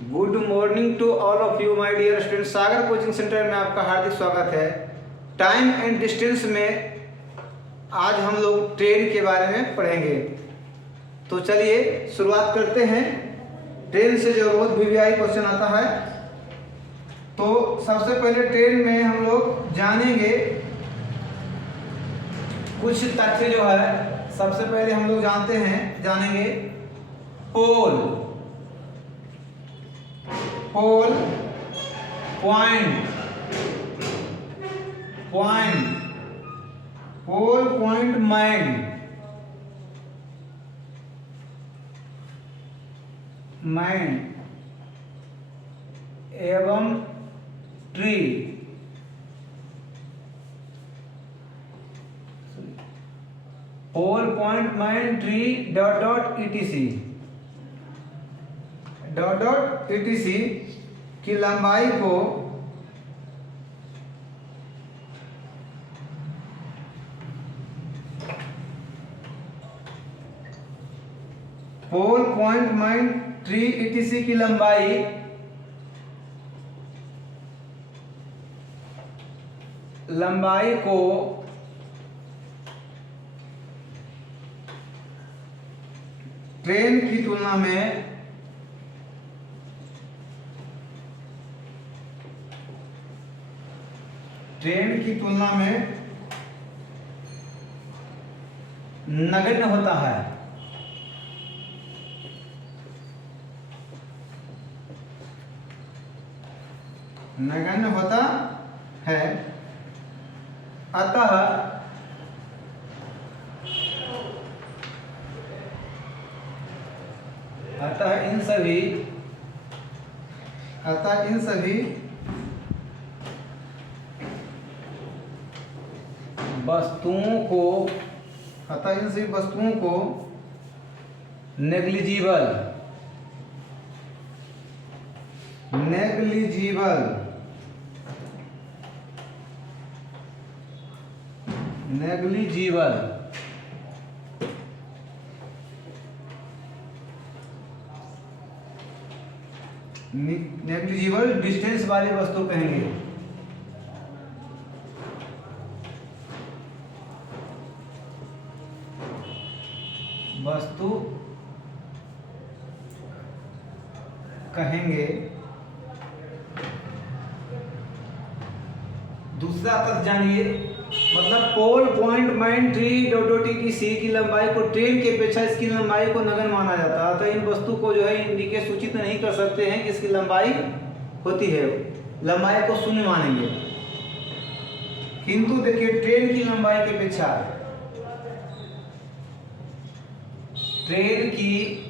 Good morning to all of you my dear student. Sagar coaching centre में आपका हार्दिक स्वागत है। टाइम एंड डिस्टेंस में आज हम लोग ट्रेन के बारे में पढ़ेंगे। तो चलिए शुरुआत करते हैं। ट्रेन से जो बहुत वीवीआई क्वेश्चन आता है, तो सबसे पहले ट्रेन में हम लोग जानेंगे कुछ तथ्य जो है। सबसे पहले हम लोग जानेंगे पोल, पॉइंट, मैन एवं ट्री। पोल, पॉइंट, मैन, ट्री etc की लंबाई को पोल, पॉइंट, मैन, ट्री etc की लंबाई को ट्रेन की तुलना में नगण्य होता है। अतः इन सभी वस्तुओं को नेग्लिजिबल डिस्टेंस वाली वस्तु कहेंगे। दूसरा तथ्य जानिए, मतलब पोल, पॉइंट, मैन, ट्री etc की लंबाई को ट्रेन की अपेक्षा इसकी लंबाई को नगण्य माना जाता है। तो इन वस्तु को जो है इंडिकेट सूचित नहीं कर सकते हैं कि इसकी लंबाई होती है, लंबाई को शून्य मानेंगे। किंतु देखिए ट्रेन की लंबाई की अपेक्षा ट्रेन की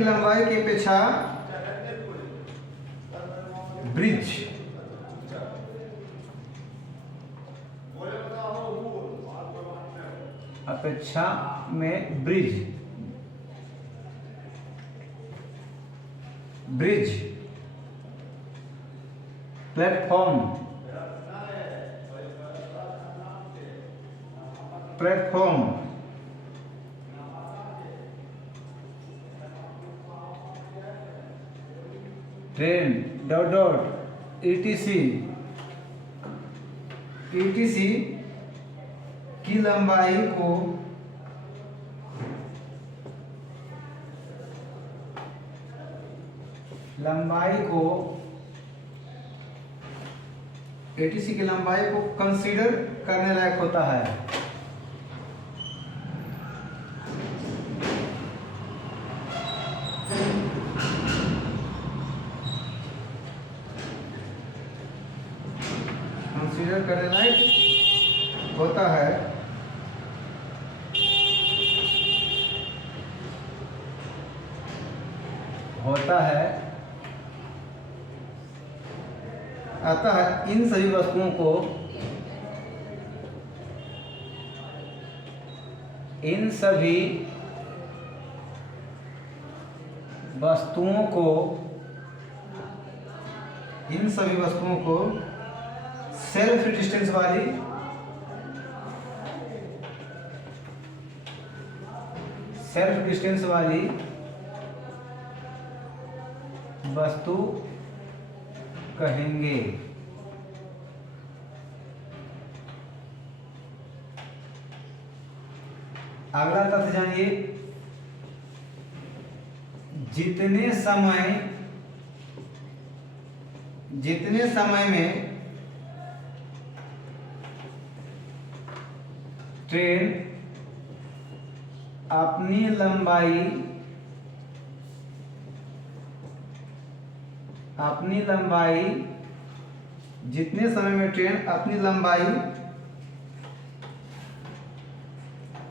लंबाई की अपेक्षा ब्रिज प्लेटफॉर्म ट्रेन etc की लंबाई को कंसीडर करने लायक होता है। अतः इन सभी वस्तुओं को सेल्फ डिस्टेंस वाली सेल्फ डिस्टेंस वाली वस्तु कहेंगे। अगला तथ्य जानिए, जितने समय में ट्रेन अपनी लंबाई जितने समय में ट्रेन अपनी लंबाई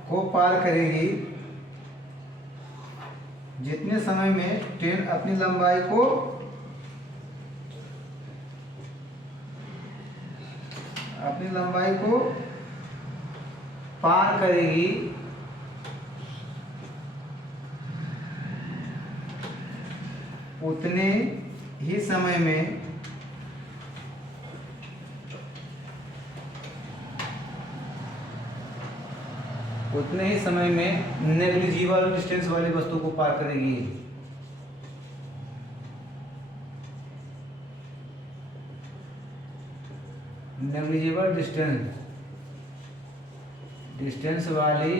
को पार करेगी, जितने समय में ट्रेन अपनी लंबाई को पार करेगी, उतने ही समय में नेग्लिजिबल डिस्टेंस वाली वस्तु को पार करेगी। नेग्लिजिबल डिस्टेंस वाली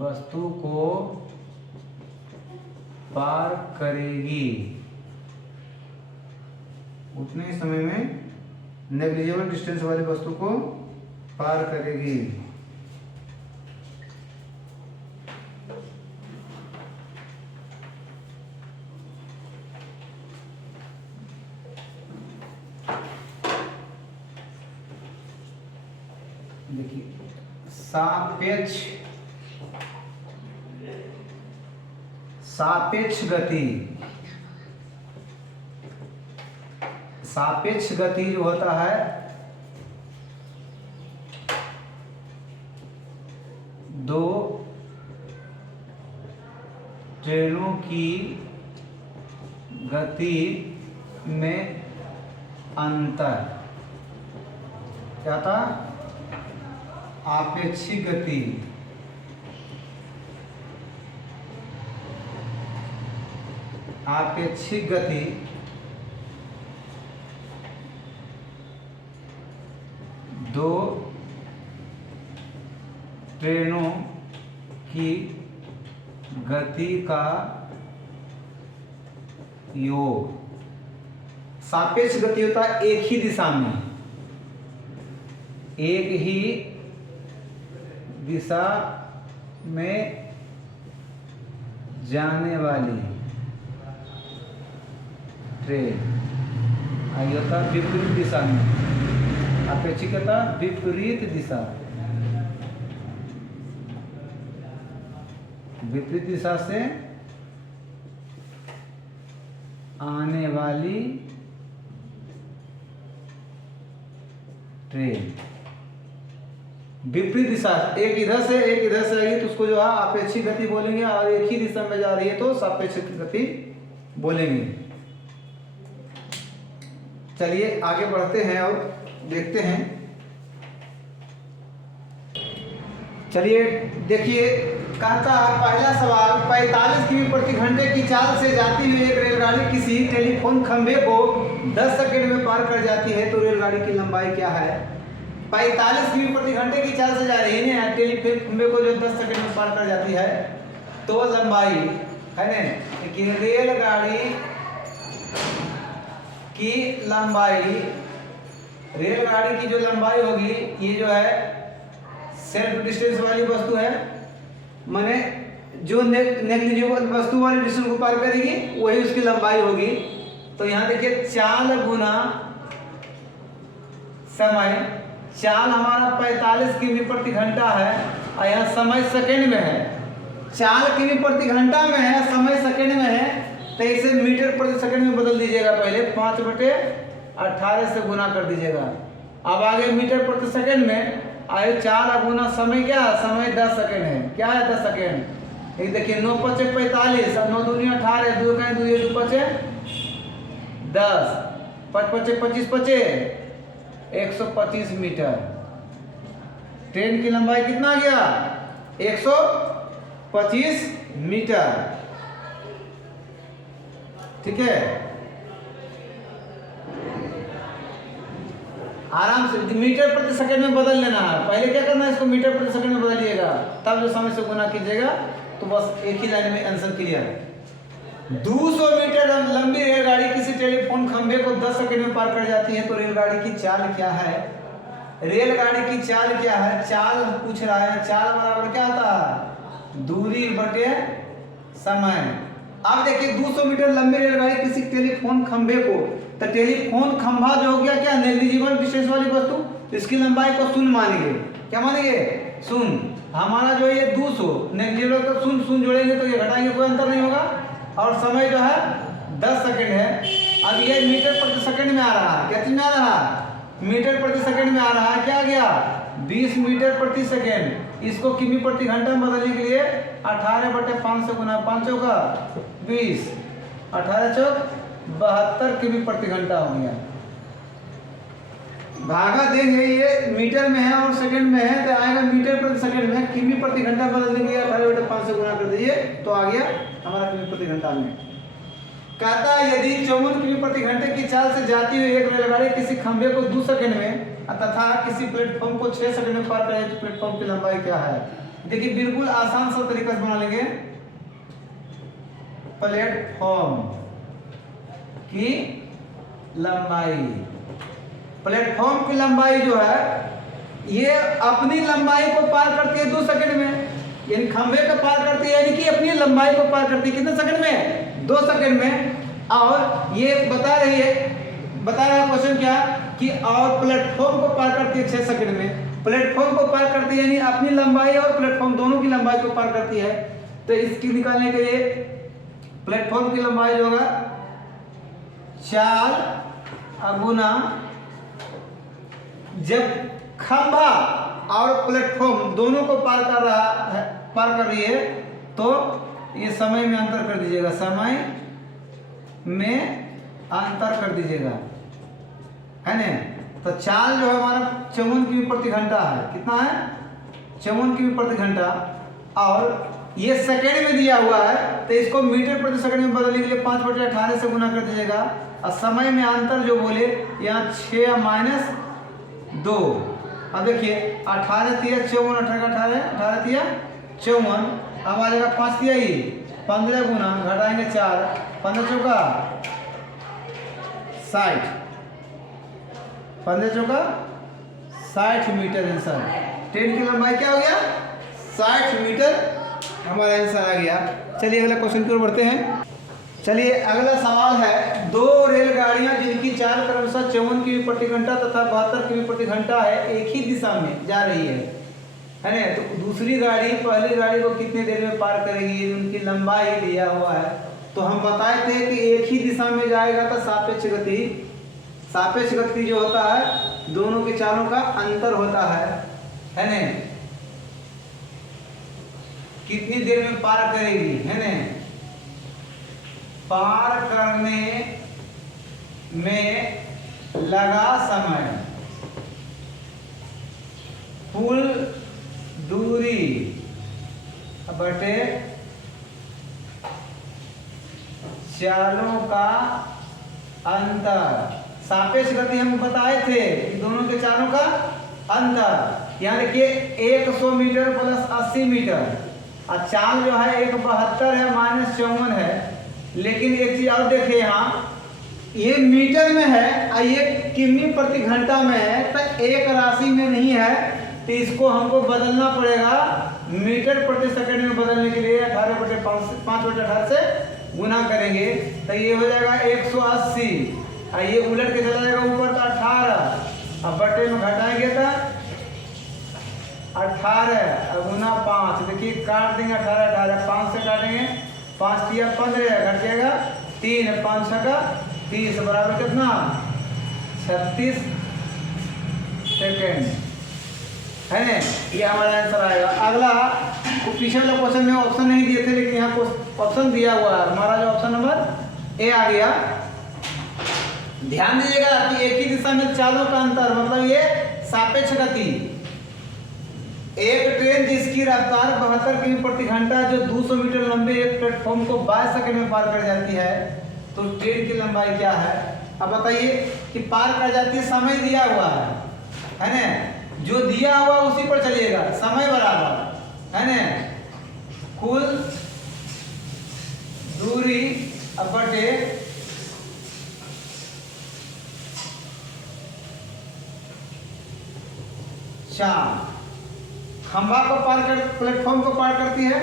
वस्तु को पार करेगी, उतने ही समय में नेग्लिजिबल डिस्टेंस वाली वस्तु को पार करेगी। देखिए, सापेक्ष गति जो होता है, दो ट्रेनों की गति में अंतर क्या था? आपेक्षिक गति। दो ट्रेनों की गति का योग। सापेक्ष गति होता है एक ही दिशा में, एक ही दिशा में जाने वाली ट्रेन। आगे होता है विपरीत दिशा में। अपेक्षिकता विपरीत दिशा, विपरीत दिशा से आने वाली ट्रेन। विपरीत दिशा, एक इधर से आएगी तो उसको जो है आपेक्षिक गति बोलेंगे, और एक ही दिशा में जा रही है तो सापेक्ष गति बोलेंगे। चलिए आगे बढ़ते हैं और देखते हैं। चलिए देखिए, कहता है पहला सवाल, 45 किमी प्रति घंटे की चाल से जाती हुई एक रेलगाड़ी किसी टेलीफोन खंभे को 10 सेकंड में पार कर जाती है तो रेलगाड़ी की लंबाई क्या है? 45 किमी प्रति घंटे की चाल से जा रही है ना, टेलीफोन खंभे को जो 10 सेकंड में पार कर जाती है तो लंबाई है ना, लेकिन रेलगाड़ी की जो लंबाई होगी, ये जो है सेल्फ डिस्टेंस वाली वस्तु है, माने जो नेग्लिजिबल वस्तु वाली डिस्टेंस को पार करेगी वही उसकी लंबाई होगी। तो यहाँ देखिए, चाल गुना समय, चाल हमारा 45 किमी प्रति घंटा है और यहाँ समय सेकंड में है। चाल किमी प्रति घंटा में है, समय सेकंड में है, तो इसे मीटर प्रति सेकंड में बदल दीजिएगा। पहले 5/18 से गुना कर दीजिएगा। अब आगे मीटर प्रति सेकंड में आए, चाल गुना समय, क्या समय 10 सेकंड है, क्या है 10 सेकंड। एक देखिए, 9 × 5 = 45, 9 × 2 = 18, 2 × 2 = 2 × 5 = 10, 5 × 5 = 25, 125 मीटर। ट्रेन की लंबाई कितना आ गया? 125 मीटर। ठीक है, आराम से मीटर प्रति सेकंड में बदल लेना है। पहले क्या करना है, इसको मीटर प्रति सेकंड में बदलिएगा, तब जो समय से गुना कीजिएगा तो बस एक ही लाइन में आंसर क्लियर। 200 मीटर लंबी रेलगाड़ी किसी टेलीफोन खंभे को 10 सेकंड में पार कर जाती है, तो रेलगाड़ी की चाल क्या है? रेलगाड़ी की चाल क्या है? चाल पूछ रहा है, चाल बराबर क्या होता है? दूरी बटे समय। अब देखिए 200 मीटर लंबी रेलगाड़ी किसी टेलीफोन खंभे को, तो टेलीफोन खंभा जो हो गया क्या, नेग्लिजिबल डिस्टेंस वाली वस्तु, इसकी लंबाई को शून्य मानेंगे। क्या मानेंगे? शून्य। हमारा जो ये 200 नेग्लिजिबल का शून्य शून्य जोड़ेंगे तो ये घटाएंगे, कोई अंतर नहीं होगा। और समय जो है 10 सेकंड है। अब ये मीटर प्रति सेकंड में आ रहा है, क्या चीज में आ रहा है? मीटर प्रति सेकंड में आ रहा है। क्या आ गया? 20 मीटर प्रति सेकंड। इसको किमी प्रति घंटा में बदलने के लिए 18/5 से गुना 5 चौका 20, 18 चौक 72 किमी प्रति घंटा हो गया। भागा देंगे, ये मीटर में है और सेकंड में है, तो आएगा मीटर प्रति सेकंड में। किमी प्रति घंटा बदल देंगे, 18/5 से गुना कर दीजिए तो आ गया हमारा किमी प्रति घंटा में। कहता है यदि 54 किमी प्रति घंटे की चाल से जाती हुई एक रेलगाड़ी किसी खंभे को 2 सेकंड में तथा किसी प्लेटफॉर्म को 6 सेकंड में पार करे तो प्लेटफॉर्म की लंबाई क्या है? देखिए बिल्कुल आसान सा तरीका से बना लेंगे। प्लेटफॉर्म की लंबाई, प्लेटफॉर्म की लंबाई जो है ये अपनी लंबाई को पार करती है 2 सेकंड में, यानी खंभे को पार करती है, यानी कि अपनी लंबाई को पार करती है कितने सेकंड में? 2 सेकंड में। और ये बता रहा है क्वेश्चन क्या कि और प्लेटफॉर्म को पार करती है 6 सेकंड में। प्लेटफॉर्म को पार करती है यानी अपनी लंबाई और प्लेटफॉर्म दोनों की लंबाई को पार करती है। तो इसकी निकालने के लिए प्लेटफॉर्म की लंबाई जो होगा चाल गुना, जब खंभा और प्लेटफॉर्म दोनों को पार कर रही है तो ये समय में अंतर कर दीजिएगा, समय में अंतर कर दीजिएगा, है ना। तो चाल जो है हमारा 54 किमी प्रति घंटा है। कितना है? 54 किमी प्रति घंटा। और ये सेकेंड में दिया हुआ है तो इसको मीटर प्रति सेकंड में बदलने के लिए 5/18 से गुना कर दीजिएगा। और समय में अंतर जो बोले यहाँ 6 - 2। अब देखिए 18 तिया 54, 18 तिया 54, अब आ जाएगा 5 तिया ही 15 गुना घटाएंगे 4, 15 चौका 60, 15 चौका 60 मीटर आंसर। ट्रेन की लंबाई क्या हो गया? 60 मीटर हमारा आंसर आ गया। चलिए अगला क्वेश्चन की ओर बढ़ते हैं। चलिए अगला सवाल है, 2 रेलगाड़ियां जिनकी चाल क्रमशः 54 किमी प्रति घंटा तथा 72 किमी प्रति घंटा है एक ही दिशा में जा रही है ना। तो दूसरी गाड़ी पहली गाड़ी को कितने देर में पार करेगी, उनकी लंबाई दिया हुआ है। तो हम बताए थे कि एक ही दिशा में जाएगा तो सापेक्ष गति जो होता है दोनों की चालों का अंतर होता है ना। कितनी देर में पार करेगी, है ना। पार करने में लगा समय कुल दूरी बटे चालों का अंतर। सापेक्ष गति हम बताए थे कि दोनों के चालों का अंतर। यहाँ देखिए 100 मीटर प्लस 80 मीटर और चाल जो है 172 है -54 है। लेकिन एक चीज और देखिए, यहाँ ये मीटर में है और ये किमी प्रति घंटा में है, तो एक राशि में नहीं है, तो इसको हमको बदलना पड़ेगा मीटर प्रति सेकंड में। बदलने के लिए 5/18 से गुना करेंगे तो ये हो जाएगा 180 और ये उलट के चला जाएगा ऊपर तो 18 और बटे में घटाएंगे तो 18 गुना 5। देखिए काट देंगे 18 5 से काटेंगे 5 तिया 15 घट जाएगा 3 5 छका 30 बराबर कितना 36 सेकेंड, है ना। ये हमारा आंसर आएगा। अगला पिछले वाला क्वेश्चन में ऑप्शन नहीं दिए थे लेकिन यहाँ ऑप्शन दिया हुआ है। हमारा जो ऑप्शन नंबर ए आ गया। ध्यान दीजिएगा कि एक ही दिशा में चालों का अंतर, मतलब ये सापेक्ष गति एक ट्रेन जिसकी रफ्तार 72 किमी प्रति घंटा जो 200 मीटर लंबे एक प्लेटफॉर्म को 22 सेकंड में पार कर जाती है, तो ट्रेन की लंबाई क्या है? अब बताइए कि पार कर जाती है, समय दिया हुआ है ना, जो दिया हुआ उसी पर चलिएगा, समय बराबर है ना कुल दूरी बटे चाल। खंभा को पार कर प्लेटफॉर्म को पार करती है।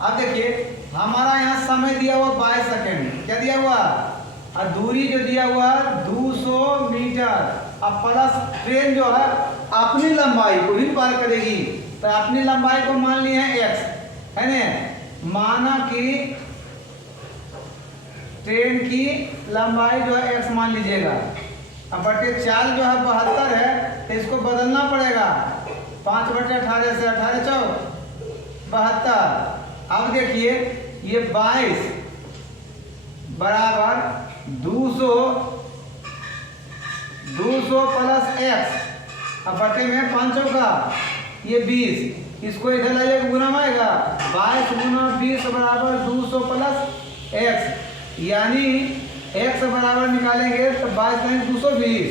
अब देखिए हमारा यहाँ समय दिया हुआ 22 सेकेंड, क्या दिया हुआ, और दूरी जो दिया हुआ 200 मीटर। अब प्लस ट्रेन जो है अपनी लंबाई को भी पार करेगी, तो अपनी लंबाई को मान लिया है x, है ना। माना कि ट्रेन की लंबाई जो है x मान लीजिएगा। अब बटे चाल जो है 72 है, तो इसको बदलना पड़ेगा, 5/18 से 18 चौक 72। अब देखिए ये 22 बराबर 200 प्लस x, अब बटे में 5 चौका ये 20, इसको इधर लाइए गुना में आएगा, 22 गुना 20 बराबर 200 प्लस x, यानी x बराबर निकालेंगे तो 22 220,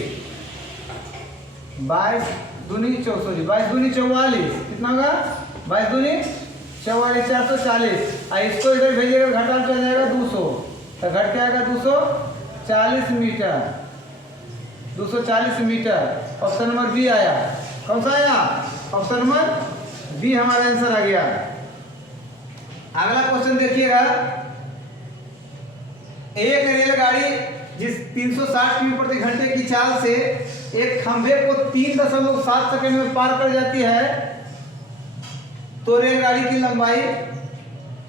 22 दूनी 44, कितना होगा 22 दूनी 44, 440। इसको इधर भेजिएगा, घटा चल जाएगा 200, तो घट के आएगा 240 metre, 240 metre. Option number B आया। कौन सा आया? ऑप्शन नंबर बी हमारा आंसर आ गया। अगला क्वेश्चन देखिएगा, एक रेलगाड़ी जिस 360 किमी प्रति घंटे की चाल से एक खंभे को 3.7 सेकंड में पार कर जाती है, तो रेलगाड़ी की लंबाई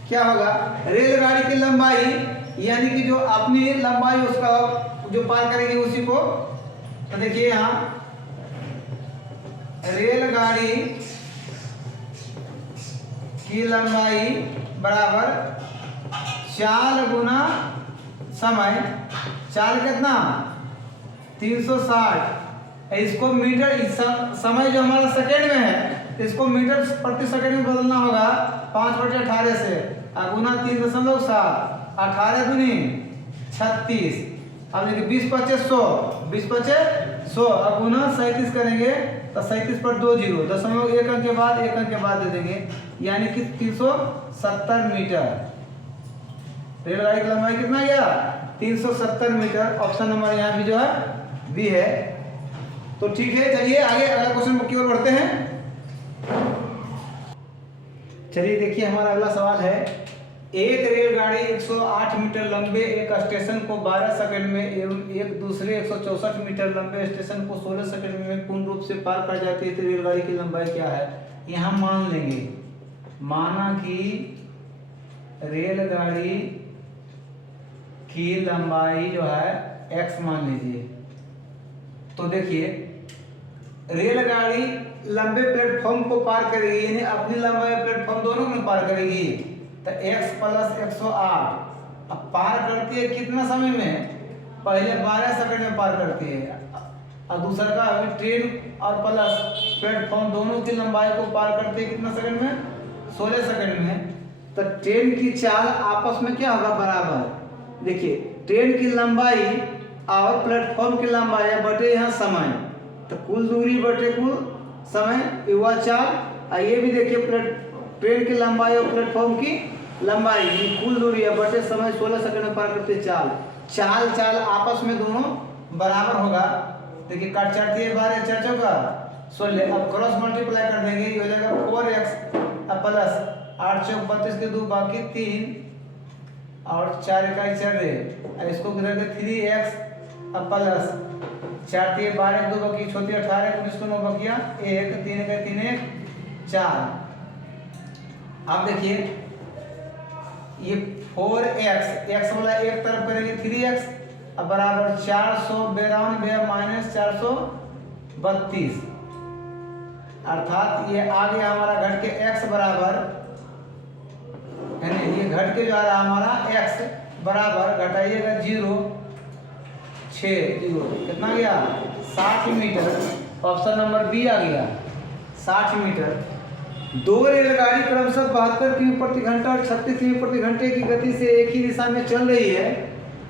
क्या होगा? रेलगाड़ी की लंबाई यानी कि जो अपनी लंबाई उसका जो पार करेगी उसी को, तो देखिए यहाँ रेलगाड़ी की लंबाई बराबर चाल गुना समय। चाल कितना? 360, इसको मीटर, समय जो हमारा सेकेंड में है इसको मीटर प्रति सेकेंड में बदलना होगा, 5/18 से गुना 3.7, 18 दूनी 36। अब देखिए 20×5 100, 20×5 100, अब गुना 37 करेंगे तो 37 पर 2 जीरो, 1 अंक के बाद 1 अंक के बाद दे देंगे, यानी कि 370 मीटर। रेलगाड़ी की लंबाई कितना गया? 370 मीटर। ऑप्शन नंबर यहाँ भी जो है बी है। तो ठीक है, चलिए आगे अगला क्वेश्चन की ओर बढ़ते हैं। चलिए देखिए हमारा अगला सवाल है, एक रेलगाड़ी 108 मीटर लंबे एक स्टेशन को 12 सेकंड में एवं एक दूसरे 164 मीटर लंबे स्टेशन को 16 सेकंड में पूर्ण रूप से पार कर जाती है, तो रेलगाड़ी की लंबाई क्या है? यहाँ मान लेंगे, माना कि रेलगाड़ी की लंबाई जो है x मान लीजिए। तो देखिए रेलगाड़ी लंबे प्लेटफॉर्म को पार करेगी, यानी अपनी लंबाई प्लेटफॉर्म दोनों में पार करेगी, तो x + 108। अब पार करती है कितना समय में? पहले 12 सेकंड में पार करती है, और दूसरा का ट्रेन और प्लस प्लेटफॉर्म दोनों की लंबाई को पार करती है कितना सेकंड में? 16 सेकंड में। तो ट्रेन की चाल आपस में क्या होगा? बराबर। देखिए ट्रेन की लंबाई और प्लेटफॉर्म की लंबाई बटे यहाँ समय, तो कुल दूरी बटे कुल समय युवा चाल। ये भी देखिए ट्रेन की लंबाई और प्लेटफॉर्म की लंबाई कुल दूरी है बटे समय, 16 सेकंड में पार करते चाल। चाल आपस में दोनों बराबर होगा। देखिए काट चाटती है 12 4 चौका 16, अब क्रॉस मल्टीप्लाई कर देंगे, ये हो जाएगा 4x अब प्लस 8 चौक 32 के 2 बाकी 3 और 4 इकाई 4 है, इसको किधर 3x अब प्लस 4 3 12 2 बाकी छोटी 18 19 को 9 बाकिया 1 3 का 3 1 4। अब देखिए ये 4x, x वाला एक तरफ करेंगे 3x अब बराबर 492 माइनस 432, अर्थात ये आ गया हमारा घट के x बराबर, है ना, ये घट के जो आ रहा हमारा x बराबर घटाइएगा 0 6 0 कितना गया 60 मीटर। ऑप्शन नंबर बी आ गया 60 मीटर। दो रेलगाड़ी क्रमशः 72 किमी प्रति घंटा और 36 किमी प्रति घंटे की गति से एक ही दिशा में चल रही है।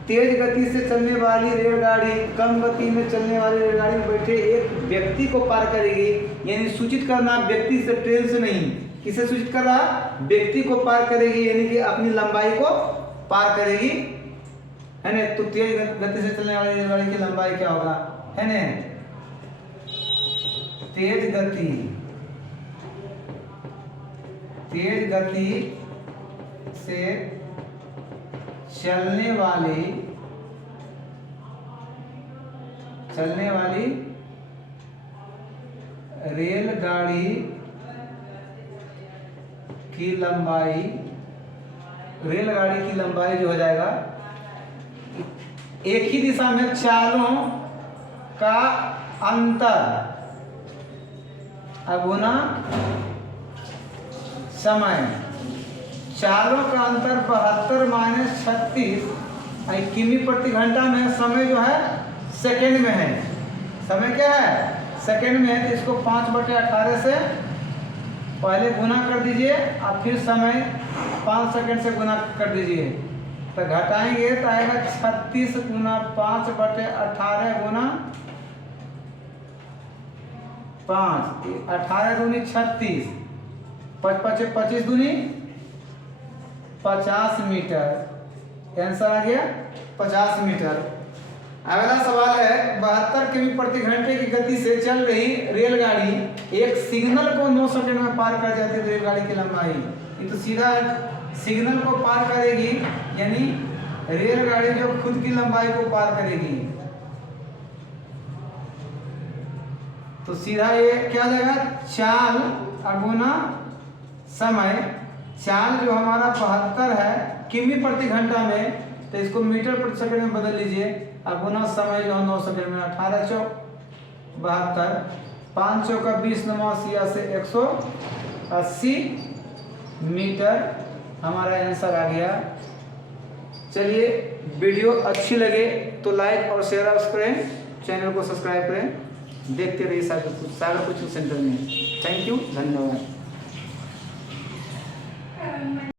तेज गति से चलने वाली रेलगाड़ी कम गति में चलने वाली रेलगाड़ी में बैठे एक व्यक्ति को पार करेगी। यानी सूचित करना व्यक्ति से, ट्रेन से नहीं। किसे सूचित कर रहा? व्यक्ति को पार करेगी, यानी कि अपनी लंबाई को पार करेगी, है ना। तो तेज गति से चलने वाली रेलगाड़ी की लंबाई क्या होगा, है ना? तेज गति से चलने वाली रेलगाड़ी की लंबाई जो हो जाएगा, एक ही दिशा में चालों का अंतर गुना समय। चालों का अंतर 72 - 36 किमी प्रति घंटा में। समय जो है सेकंड में है। समय क्या है? सेकंड में है। तो इसको 5/18 से पहले गुना कर दीजिए और फिर समय 5 सेकंड से गुना कर दीजिए। तो घटाएंगे तो आएगा 36 गुना 5/18 गुना 5, 18 दूनी 36, 5 × 25 दूनी 50 मीटर। आंसर आ गया 50 मीटर। अगला सवाल है 72 किमी प्रति घंटे की गति से चल रही रेलगाड़ी एक सिग्नल को 9 सेकंड में पार कर जाती है। रेलगाड़ी की लंबाई ये तो सीधा सिग्नल को पार करेगी, यानी रेलगाड़ी जो खुद की लंबाई को पार करेगी। तो सीधा ये क्या आ जाएगा? चाल गुना समय। चाल जो हमारा 72 है किमी प्रति घंटा में, तो इसको मीटर प्रति सेकंड में बदल लीजिए। और गुना समय जो 9 सेकंड में 18 × 4 = 72, 5 × 4 = 20, 9 × 8 = 180 मीटर हमारा आंसर आ गया। चलिए, वीडियो अच्छी लगे तो लाइक और शेयर करें, चैनल को सब्सक्राइब करें। देखते रहिए सागर कोचिंग सेंटर में। थैंक यू, धन्यवाद।